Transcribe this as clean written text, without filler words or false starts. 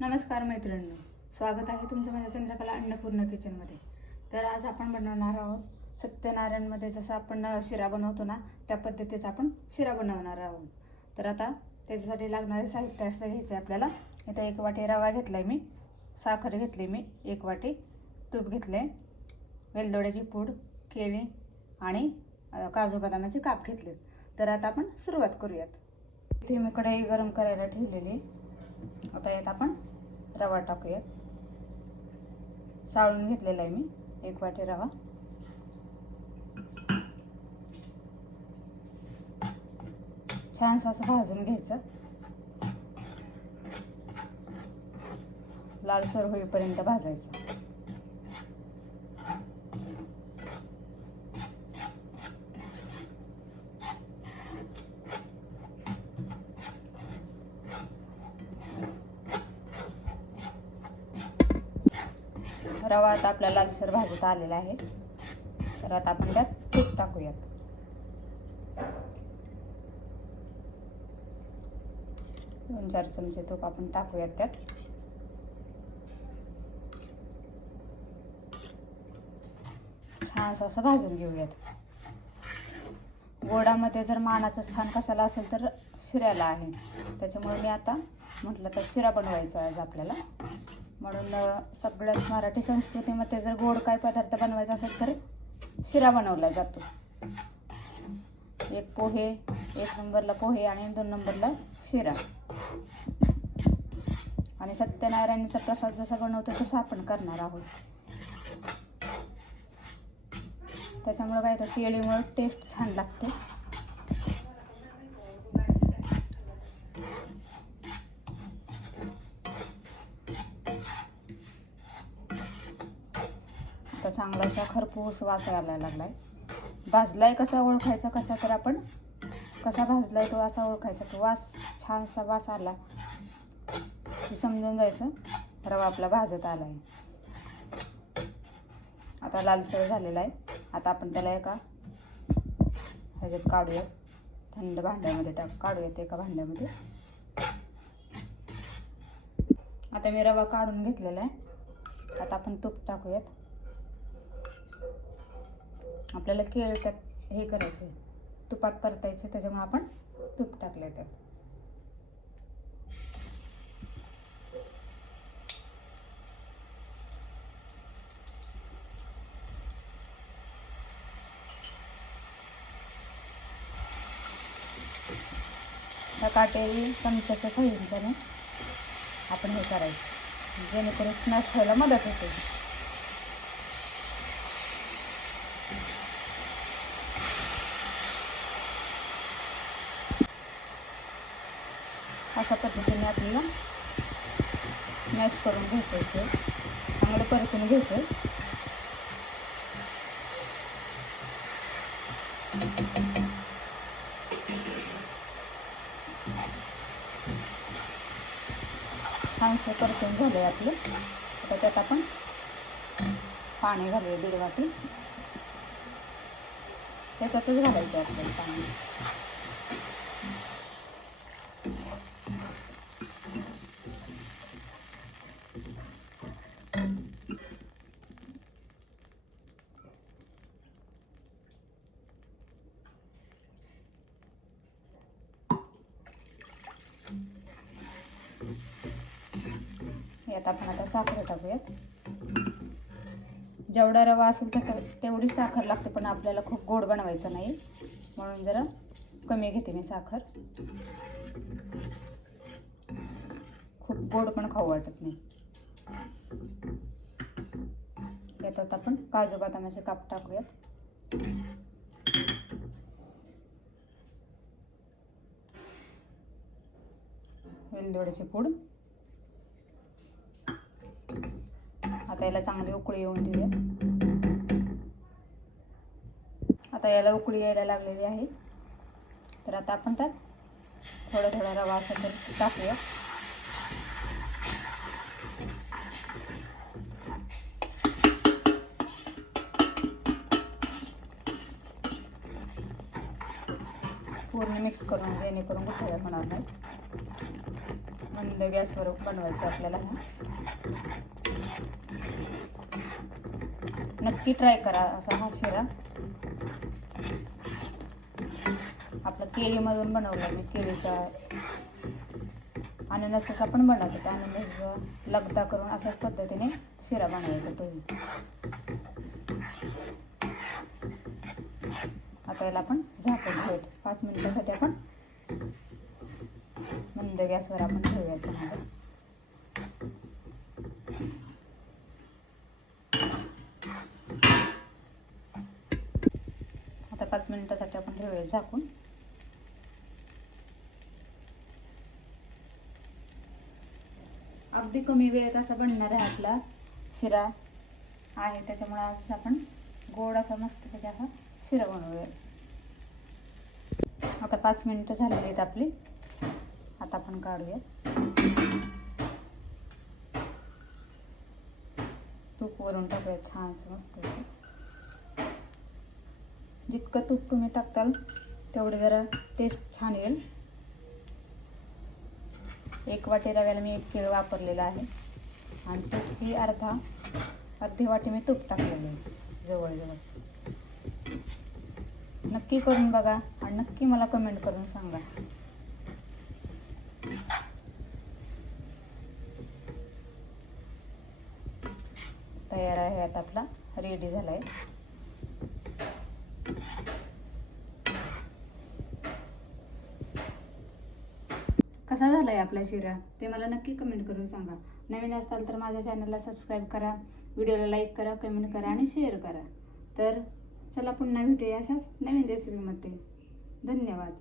नमस्कार मैत्रिणींनो, स्वागत आहे तुमचं माझ्या चंद्रकला अन्नपूर्ण किचनमध्ये. तर आज आपण बनवणार आहोत सत्यनारायणमध्ये जसं आपण शिरा बनवतो ना, त्या पद्धतीचा आपण शिरा बनवणार आहोत. तर आता त्याच्यासाठी लागणारे साहित्य असं घ्यायचे आपल्याला. इथं 1 वाटी रवा घेतला आहे मी, साखर घेतली मी 1 वाटी, तूप घेतले, वेलदोड्याची पूड, केळी आणि काजू बदामाचे काप घेतले. तर आता आपण सुरुवात करूयात. इथे मी कढई गरम करायला ठेवलेली. आता यात आपण रवा टाकूयात. चाळून घेतलेला आहे मी 1 वाटी रवा. छान असं भाजून घ्यायचं, लालसर होईपर्यंत भाजायचं. रवा आता आपला लालसर भाजत आलेला आहे. तर आता आपण त्यात तूप टाकूयात. दोन 4 चमचे तूप आपण टाकूयात त्यात. छान असं भाजून घेऊयात. गोडामध्ये जर मानाचं स्थान कशाला असेल तर शिऱ्याला आहे. त्याच्यामुळे मी आता म्हटलं तर शिरा बनवायचा आहे आज आपल्याला. म्हणून सगळ्याच मराठी संस्कृतीमध्ये जर गोड काय पदार्थ बनवायचा असेल तर शिरा बनवला जातो. 1 नंबरला पोहे आणि 2 नंबरला शिरा. आणि सत्यनारायणचा प्रसाद जसा बनवतो तसा आपण करणार आहोत. त्याच्यामुळे काय तर केळीमुळे टेस्ट छान लागते. आता चांगला असा खरपूस वास यायला लागलाय. भाजलाय कसा ओळखायचा, कसा तर आपण कसा भाजलाय तो असा ओळखायचा. तो वास छानसा वास आला की समजून जायचं रवा आपला भाजत आलाय. आता लालसर झालेला आहे. आता आपण त्याला एका ह्याच्यात काढूयात, थंड भांड्यामध्ये काढूयात एका भांड्यामध्ये. आता मी रवा काढून घेतलेला आहे. आता आपण तूप टाकूयात. आपल्याला केळ त्यात हे करायचं, तुपात परतायचं, त्याच्यामुळे आपण तूप टाकले त्यात. त्या काटेरी चमच्याच्या साह्याने आपण हे करायचं, जेणेकरून स्मॅश व्हायला मदत होते. अशा पद्धतीने आपल्याला मॅश करून घ्यायचं, चांगलं परतून घ्यायचं. छानसं परतून झालंय आपलं. आता त्यात आपण पाणी घालूया 1.5 वाटी. त्याच्यातच घालायचं आपल्याला पाणी. यात आपण आता साखर टाकूयात. जेवढा रवा असेल तेवढी साखर लागते, पण आपल्याला खूप गोड बनवायचं नाही म्हणून जरा कमी घेते मी साखर. खूप गोड पण खाऊ वाटत नाही. यात आपण काजू बदामाचे काप टाकूयात. वेलदोड्याची पूड. आता याला चांगली उकळी येऊन देऊयात. आता याला उकळी यायला लागलेली आहे. तर आता आपण त्यात थोडा रवा असा तर टाकूया. पूर्ण मिक्स करून, जेणेकरून गुठळ्या होणार नाही. मंद गॅसवर बनवायचं आपल्याला. नक्की ट्राय करा असा हा शिरा. आपलं केळीमधून बनवला मी, केळीचा अननसाचा पण बनवतो. त्या अननस लगदा करून अशाच पद्धतीने शिरा बनवायचा तुम्ही. आता याला आपण झाकून ठेवतो 5 मिनिटासाठी. आपण मंद गॅसवर आपण ठेवूया याच्यामध्ये. आता 5 मिनिटासाठी आपण ठेवूया झाकून. अगदी कमी वेळेत असा बनणार आहे आपला शिरा आहे. त्याच्यामुळे आज आपण गोड असा मस्तपैकी असा शिरा बनवूया. आता 5 मिनिटं झालेली आहेत आपली. आता आपण काढूया. तूप वरून टाकूया छान मस्त. जितकं तूप तुम्ही टाकताल तेवढी जरा टेस्ट छान येईल. 1 वाटी रव्याला मी 1 किलो वापरलेला आहे आणि तूप ही अर्धी वाटी मी तूप टाकलेलं आहे जवळजवळ. नक्की करून बघा आणि नक्की मला कमेंट करून सांगा. तयार आहे आता आपला, रेडी झाला आहे. कसा झाला आहे आपला शिरा ते मला नक्की कमेंट करून सांगा. नवीन असाल तर माझ्या चॅनलला सबस्क्राईब करा, व्हिडिओला लाईक करा, कमेंट करा आणि शेअर करा. तर चला पुन्हा भेटूया अशाच नवीन रेसिपीमध्ये. धन्यवाद.